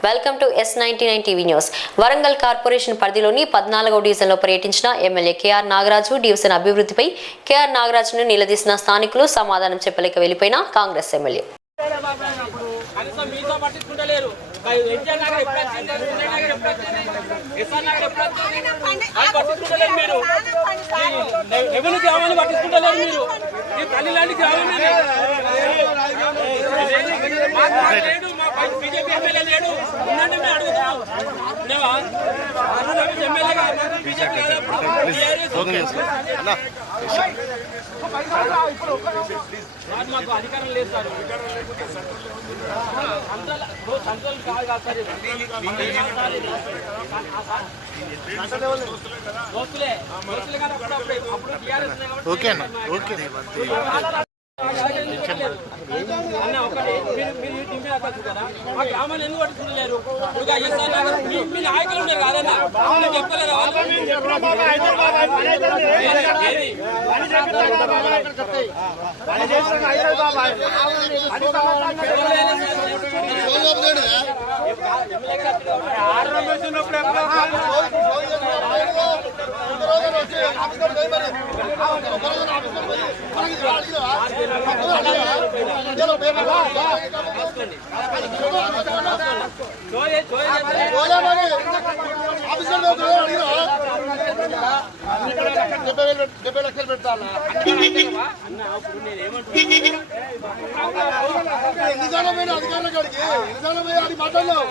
Welcome to S ninety nine TV news. Warangal corporation పరిధిలోని పద్నాలుగో డివిజన్లో పర్యటించిన ఎమ్మెల్యే కేఆర్ నాగరాజు డివిజన్ అభివృద్ధిపై కేఆర్ నాగరాజును నిలదీసిన స్థానికులు సమాధానం చెప్పలేక వెళ్ళిపోయిన కాంగ్రెస్ ఎమ్మెల్యే. కనీసం గ్రామాన్ని పట్టించుకుంటలేరు మీరు ఈ తల్లి లాంటి గ్రామం మా బీజేపీ ఎమ్మెల్యే లేడు ఉండండి మేము అడుగుతాం లేవా? అరుణ్ రమేష్ ఎమ్మెల్యే కాదు బీజేపీ కాదు టీఆర్ఎస్ సార్ మాకు అధికారం లేదు సార్ సంతోషం కాదు కాదు సార్. దోస్తులే దోస్తులే కానీ అప్పుడప్పుడే అప్పుడు టీఆర్ఎస్ ఉన్నాయి కాబట్టి ఓకే ఓకే అన్న ఒకటి మీరు మీరు ఈ ఎందుకు పట్టుకుంటలేరు ఇప్పుడు మీ మీ నాయకులు ఉన్నారు కాదన్న? నేను డెబ్బై లక్షలు పెడతాను అన్న ఎన్నిసార్లు పోయినా అధికారుల. కాడికి ఎన్నిసార్లు అది మాట్లాడలేవు